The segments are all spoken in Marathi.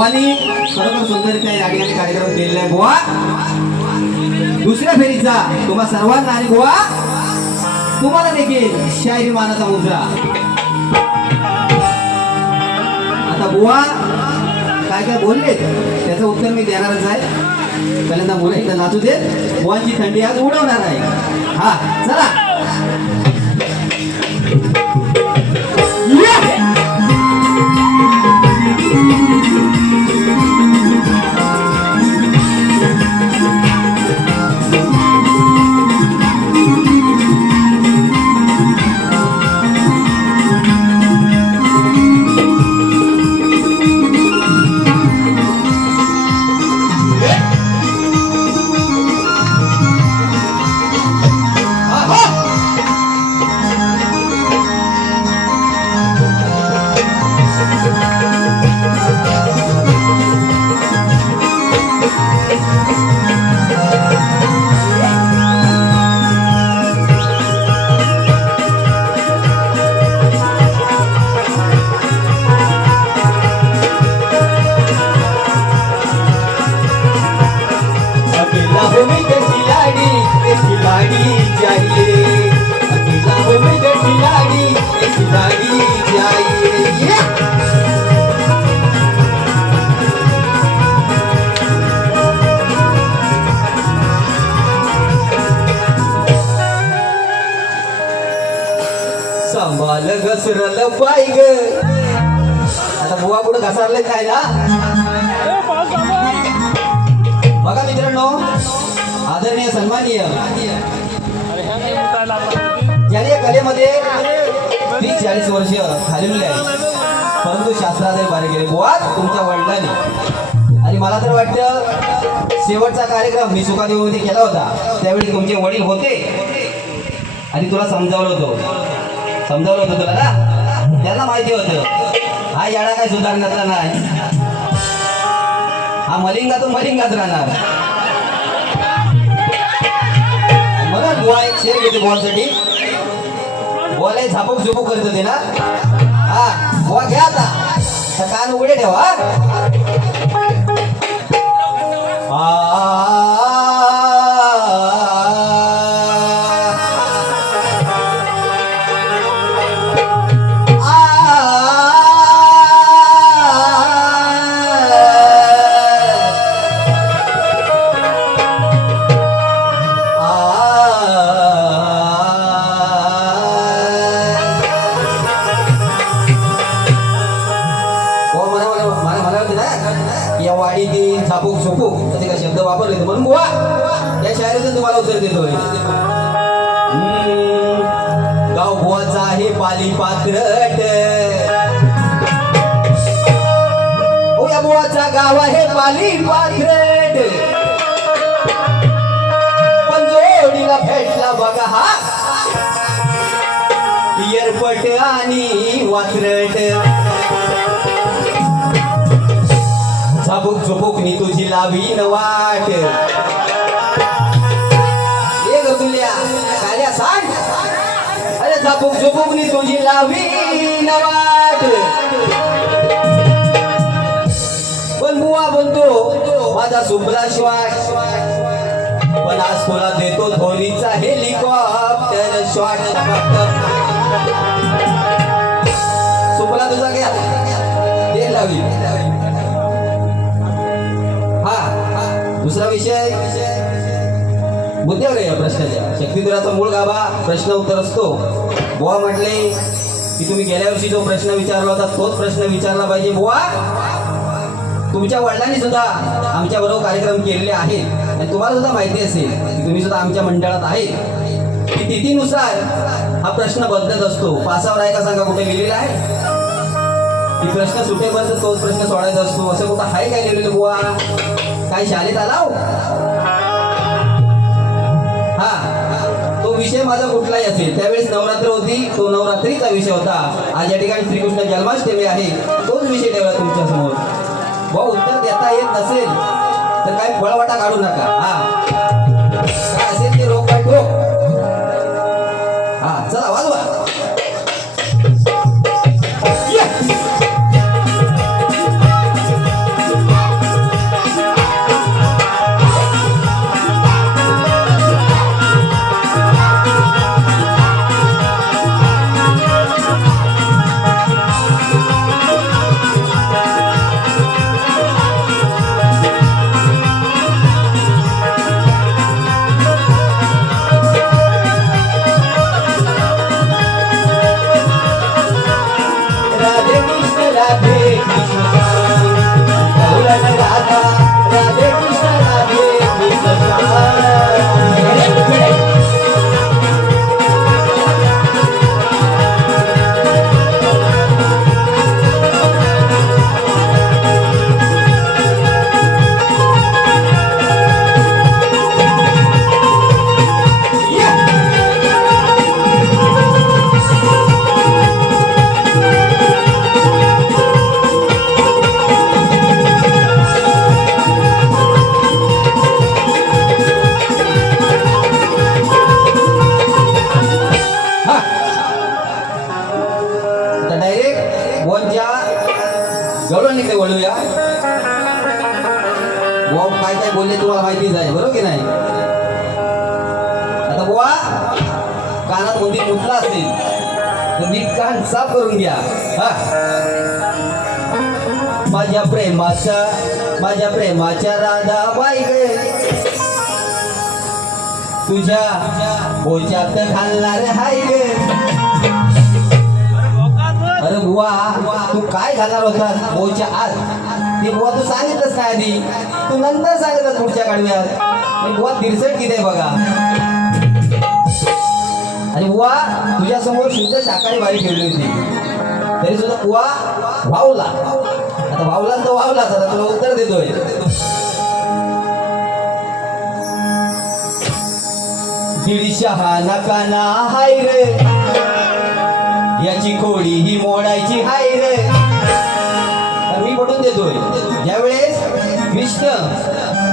बुवानी खरोखर सुंदररित्या या ठिकाणी कार्यक्रम केलेला आहे बुवा. दुसऱ्या फेरीचा तुम्हा सर्वांना आणि बुवा तुम्हाला देखील शायरी मानाचा मुद्रा आता बुवा काय काय बोलले? त्याचं उत्तर मी देणारच आहे. पहिल्यांदा मुलं इथं नाचू देत. बुवांची थंडी आज उडवणार आहे. हा चला. घसरले ना बघा मित्रांनो आदरणीय सन्माननीय. ज्याने या कलेमध्ये तीस चाळीस वर्ष घालवले आहे परंतु शास्त्राचे बारे गेले. बुवा तुमच्या वडिलांनी. आणि मला तर वाटतं शेवटचा कार्यक्रम मी सुखादेवीमध्ये केला होता. त्यावेळी तुमचे वडील होते. आणि तुला समजावलं होतं. समजावलं होतं तुला ना? त्यांना माहिती होतं. याला काय सुधारण्याचा नाही. हा मलिंगा तो मलिंगाच राहणार. म्हणून बुवा एक शेर घेते बॉलसाठी. बॉल झापूक झुपूक करत होते ना? हा बुवा घ्या आता. कान उघडे ठेवा हा. आहे पाली पात्रट पण जोडीला भेटला बघा हा. एअरपट आणि वात्रट झबुक झुबूक नी तुझी लावी न वाट. ये ग तुल्या काल्या सांग. अरे झाबूक झुबूक नी तुझी लावी न वाट. माझा सुपला श्वास. पण आज तुला देतो धोनीचा हेलिकॉप्टर श्वास. सुपला तुझा घ्या. ते लावी. हा दुसरा विषय. मुद्द्यावर या प्रश्नाच्या शक्तिधराचा मूळ गाभा प्रश्न उत्तर असतो. बुवा म्हटले की तुम्ही गेल्या वर्षी जो प्रश्न विचारला होता तोच प्रश्न विचारला पाहिजे बुवा. तुमच्या वडिलांनी सुद्धा आमच्या बरोबर कार्यक्रम केलेले आहेत. आणि तुम्हाला सुद्धा माहिती असेल की तुम्ही सुद्धा आमच्या मंडळात आहे की तिथीनुसार हा प्रश्न बदलत असतो. पासावर आहे का सांगा कुठे लिहिलेला आहे? की प्रश्न सुटेपर्यंत तोच प्रश्न सोडायचा असतो. असं कुठं आहे काय लिहिलेलं बुवा? काय शाळेत आला हो? हा. तो विषय माझा कुठलाही असेल. त्यावेळेस नवरात्र होती. तो नवरात्रीचा विषय होता. आज या ठिकाणी श्रीकृष्ण जन्माष्टमी आहे. तोच विषय ठेवला तुमच्यासमोर. व उत्तर देता येत नसेल तर काही फळवाटा काढू नका. हा. काय असेल ते रोख काय ठोक माझ्या प्रेमाच्या माझ्या प्रेमाच्या राधा बाई गे. तुझ्या बोच्यात घालणार हाय गे. अरे बुवा तू काय घालणार होता बोच्या आत? ते बुवा तू सांगितलंच नाही आधी? तू नंतर सांगितलं पुढच्या काढव्यात बुवा तिरसट किती आहे बघा. आणि बुवा तुझ्या समोर शुद्ध शाकाहारी बाई ठेवली होती. तरी सुद्धा कुवा वावला. आता वावला तर वावला आता तुला उत्तर देतोय. दिडशहा हा नकाना हाय रे. याची खोडी ही मोडायची हाय रे. तर मी पटून देतोय. ज्यावेळेस कृष्ण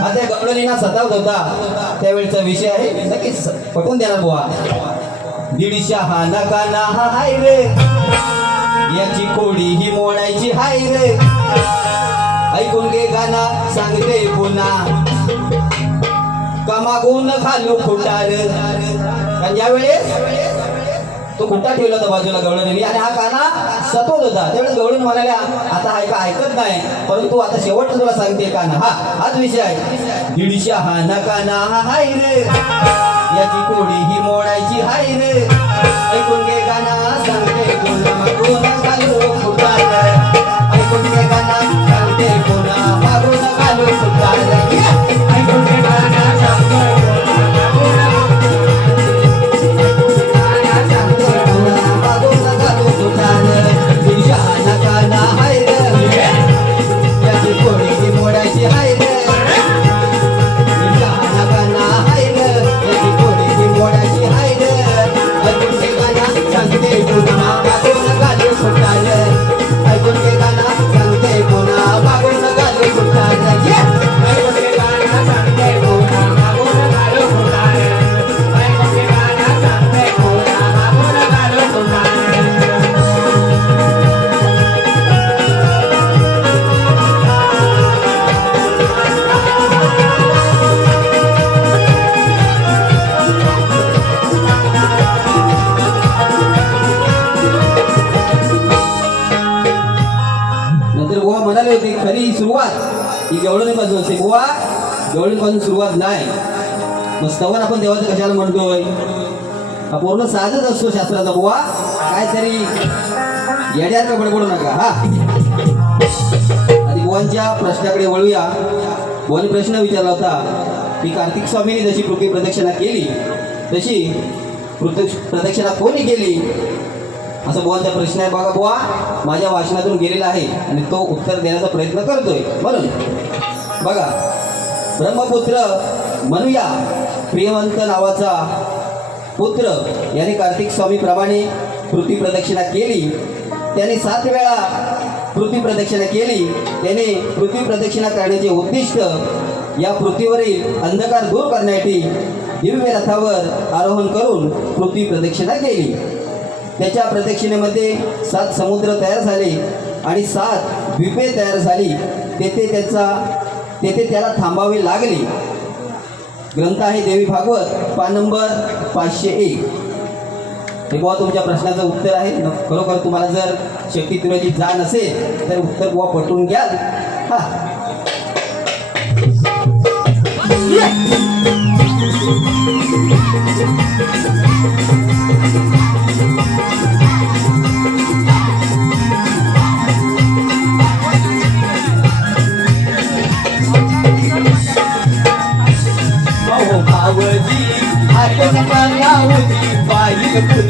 हा त्या गवळणींना सतावत होता त्यावेळेचा विषय आहे नक्कीच पटवून देणार बुवा. दिडशहा हा नकाना हा हाय रे. याची कोडी ही मोडायची हाय रे. ऐकून घे गाना सांगते पुन्हा. कमागून खालू फुटार कारण ज्यावेळेस तो कुठा ठेवला होता बाजूला गवळणीने आणि हा काना सतवत होता. त्यावेळेस गवळणी म्हणाल्या आता ऐका ऐकत नाही. परंतु आता शेवट तुला सांगते काना. हा हाच विषय आहे. दीडशे हा ना काना हा हाय रे. याची कोडी ही मोडायची हाय रे. ऐकून घे गाना सांगते कोणा घालू ऐकून घे गाना सांगते कोणा मागून घालू सुद्धा ऐकून नाही मग स्तवन आपण देवाचं कशाला म्हणतोय. हा पूर्ण साधच असतो शास्त्राचा बुवा. काहीतरी येड्यात बडबडू नका हा. आधी बुवांच्या प्रश्नाकडे वळूया. बुवाने प्रश्न विचारला होता की कार्तिक स्वामींनी जशी पृथ्वी प्रदक्षिणा केली तशी पृथ्वी प्रदक्षिणा कोणी केली? असं बुवांचा प्रश्न आहे. बघा बुवा माझ्या वाचनातून गेलेला आहे आणि तो उत्तर देण्याचा प्रयत्न करतोय. म्हणून बघा ब्रह्मपुत्र म्हणूया प्रियवंत नावाचा पुत्र. याने कार्तिक स्वामीप्रमाणे पृथ्वी प्रदक्षिणा केली. त्याने सात वेळा पृथ्वी प्रदक्षिणा केली. त्याने पृथ्वी प्रदक्षिणा करण्याचे उद्दिष्ट या पृथ्वीवरील अंधकार दूर करण्यासाठी दिव्य रथावर आरोहण करून पृथ्वी प्रदक्षिणा केली. त्याच्या प्रदक्षिणेमध्ये सात समुद्र तयार झाले आणि सात द्वीपे तयार झाली. तेथे त्याचा तेथे त्याला थांबावे लागले. ग्रंथ आहे देवी भागवत पान नंबर पाचशे एक. हे बुवा तुमच्या प्रश्नाचं उत्तर आहे. न- खरोखर तुम्हाला जर शक्ती तुराची जाण असेल तर उत्तर बुवा पटवून घ्याल. हा. get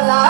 मला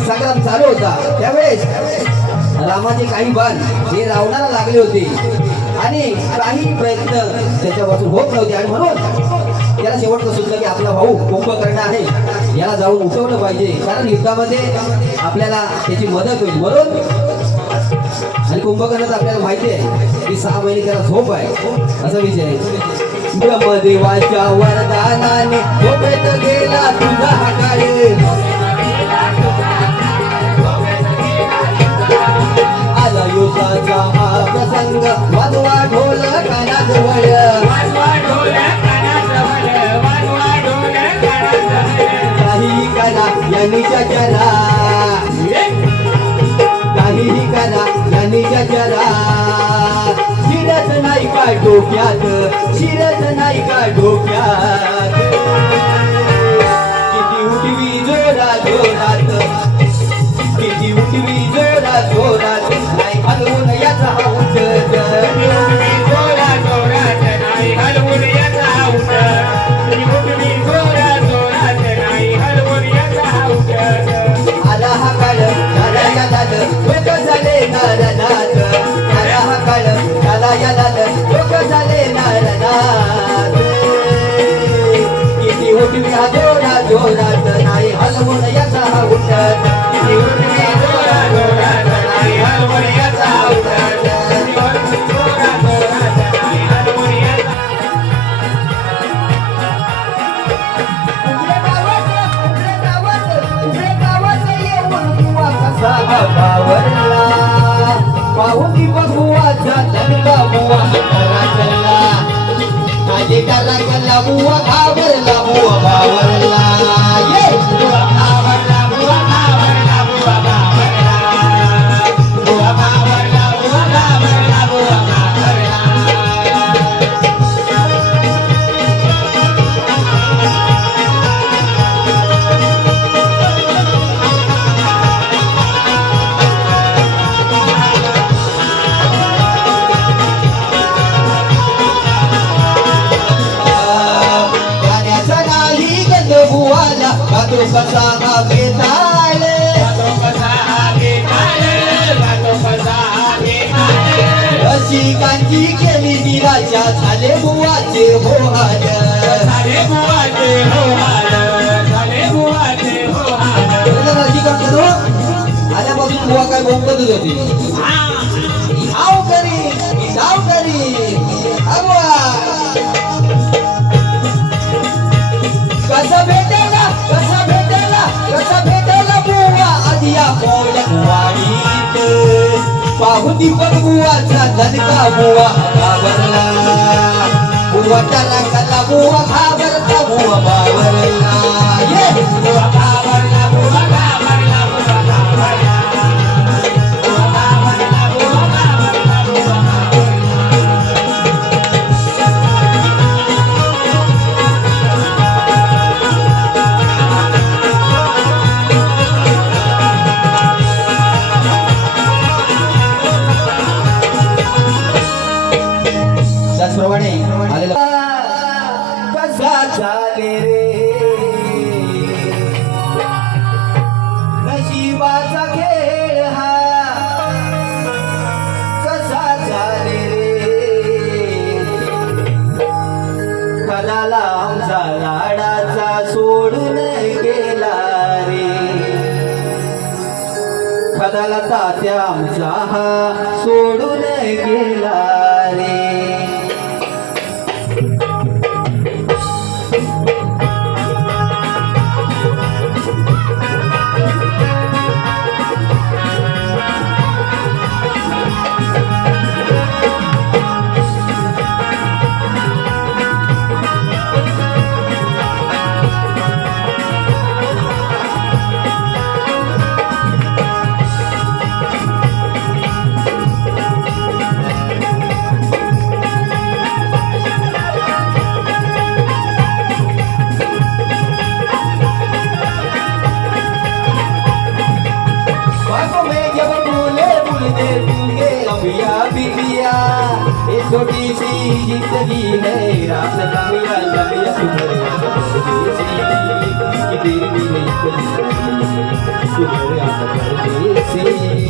संग्राम चालू होता. त्यावेळेस रामाचे काही बाण हे रावणाला लागले होते. आणि काही प्रयत्न त्याच्यापासून होत नव्हते. आणि म्हणून त्याला शेवटचं सुचलं की आपला भाऊ कुंभकर्ण आहे. याला जाऊन उठवलं पाहिजे. कारण युद्धामध्ये आपल्याला त्याची मदत होईल. म्हणून आणि कुंभकर्णाचं आपल्याला माहिती आहे की सहा महिने त्याला झोप आहे. असा विषय आहे. ब्रह्मदेवाच्या वरदानाने झोपेत गेला तुझा हा युगाचा हा प्रसंग वाजवा ढोल कानाजवळ काही करा यांनी जरा. काहीही करा यांनी जरा. शिरत नाही का डोक्यात? शिरत नाही का डोक्यात? जोरा नाही हलवून याचा उठत हा रसिकांची केली निराशा झाले बुवाचे मोहान रसिकांकडून आल्यापासून बुवा काय बोंबतच होती. वाडीत पण बुवाचा धनका बुवा घाबरला. बुवाच्या रंगाला बुवा घाबरला. खदाला तात्या आमचा हा सोडून गेला. छोटी सी जिंदगी है रात कमिया कमिया सुबह कि तेरी भी नहीं करी सुबह आता कर से भी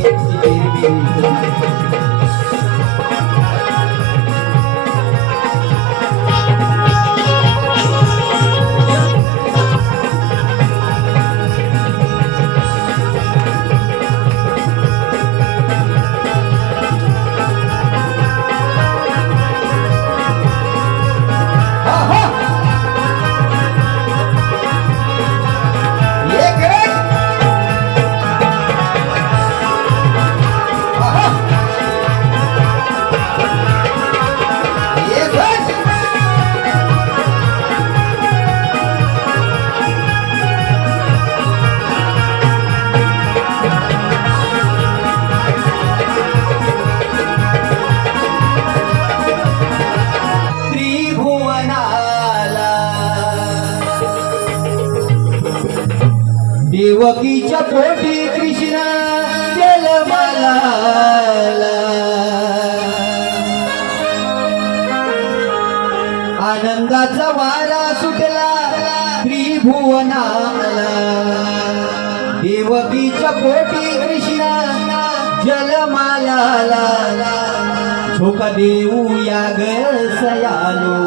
या गसयालो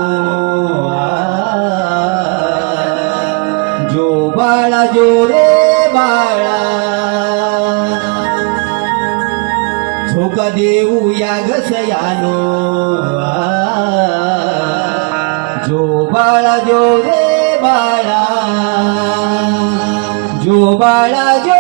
जो बाळा जो रे बाळा. झोका देऊ या सयानो जो बाळा जो रे बाळा. जो बाळा जो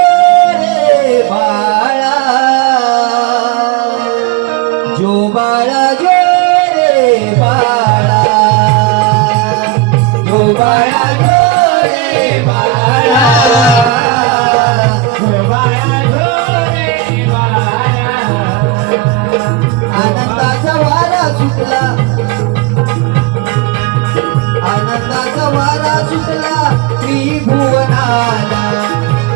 वारा त्रिभुवनाला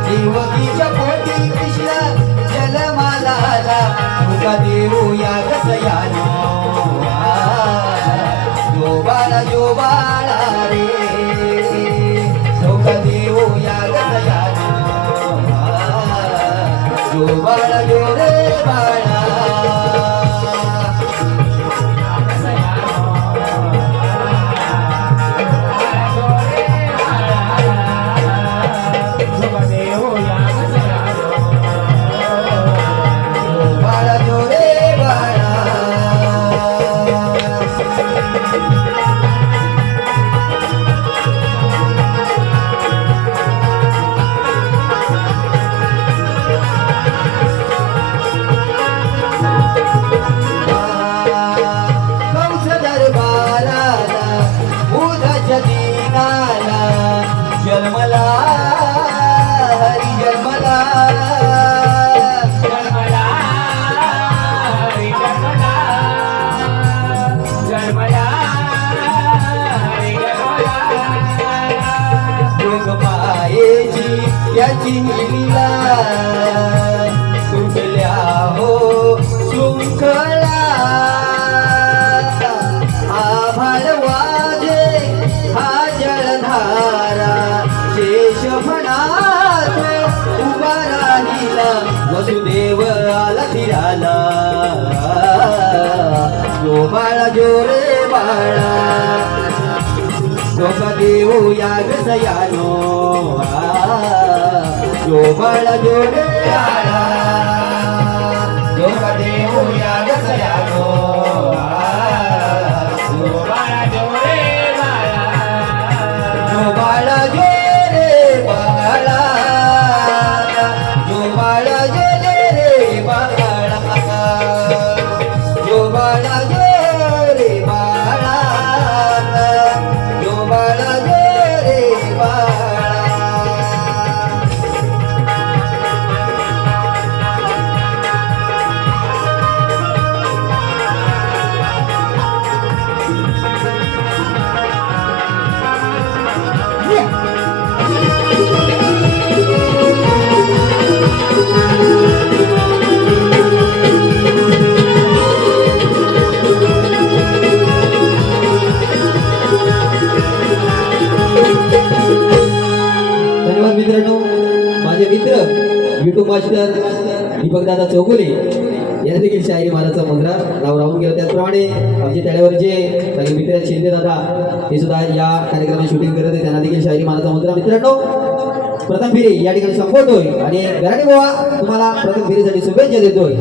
देवकीच्या पोटी कृष्ण जलमाला तुका देऊ लोक देऊ याग सयानो जो मास्टर दीपकदादा चौगुले यांना देखील शायरी महाराजचा मुद्रा नाव राहून गेलं. त्याचप्रमाणे आमचे तळ्यावर जे सगळे मित्र शिंदे दादा ते सुद्धा या कार्यक्रमात शूटिंग करत आहे त्यांना देखील शायरी महाराजचा मुद्रा. मित्रांनो प्रथम फेरी या ठिकाणी संपवतोय. आणि गराडी बोवा तुम्हाला प्रथम फेरीसाठी शुभेच्छा देतोय.